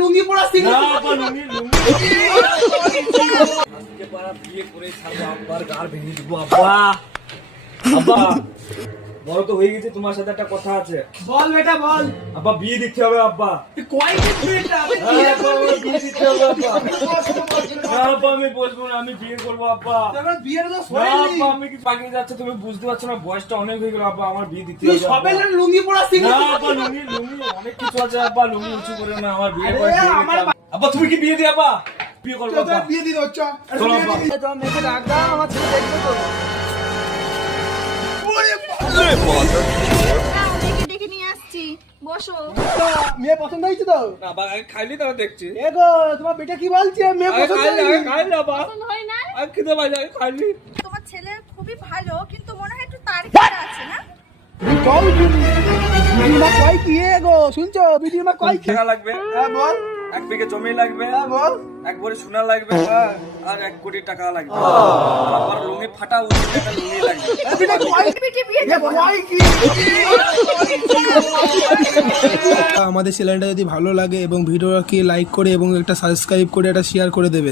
লুঙ্গি পড়া শিখে বিয়ে করে ছাড়বো আব্বার গাড় ভেঙে দিব আব্বা। আব্বা বড় তো হয়ে গেছে, তোমার সাথে একটা কথা আছে। বল বেটা বল। আব্বা বিয়ে দিতে হবে আব্বা। বিয়ে দিতে হবে আব্বা আমি বসবো না, আমি বিয়ে করবো আব্বা। বিয়ের তো আব্বা আমি কিছু পাকিয়ে যাচ্ছে, তুমি বুঝতে পারছো না, বয়সটা অনেক হয়ে গেল আব্বা, আমার বিয়ে দিতে হবে। সবে লুঙ্গি পড়া শিখে আব্বা লুঙ্গি অনেক কিছু আছে আব্বা, লুঙ্গি উঁচু করে না, আমার বিয়ে বয়স হয়ে গেছে। আব্বা তুমি কি বিয়ে দিয়ে আব্বা? বিয়ে করবো আব্বা। বিয়ে দিতে হচ্ছে চলো আব্বা। তোমার মেয়েকে ডাক দাও, আমার ছেলে দেখবে তো। ডেকে নিয়ে আসছি, বসো। মেয়ে পছন্দ হয়েছে তো? না আব্বা আগে খাইলি তারা দেখছি। এগো তোমার বেটা কি বলছে? মেয়ে আগে পছন্দ খাইলি, আগে হয়েছে? খাইলি আব্বা। পছন্দ হয় না? আগে খেতে পারি, আগে খাইলি। তোমার ছেলে খুবই ভালো, কিন্তু মনে হয় একটু তারিফটা আছে না? চল বিডিমা কয় কি এগো শুনছো? বিডিমা কয় কি? টাকা লাগবে, হ্যাঁ বল। এক বিঘে জমি লাগবে, হ্যাঁ বল। এক ভরি সোনা লাগবে, আর 1 কোটি টাকা লাগবে। আমার লুঙ্গি ফাটা উচিত একটা লুঙ্গি লাগবে। বিটা কয় পিঠে বিয়ে এ কয় কি? আমাদের চ্যানেলটা যদি ভালো লাগে এবং ভিডিওকে লাইক করে এবং একটা সাবস্ক্রাইব করে একটা শেয়ার করে দেবে।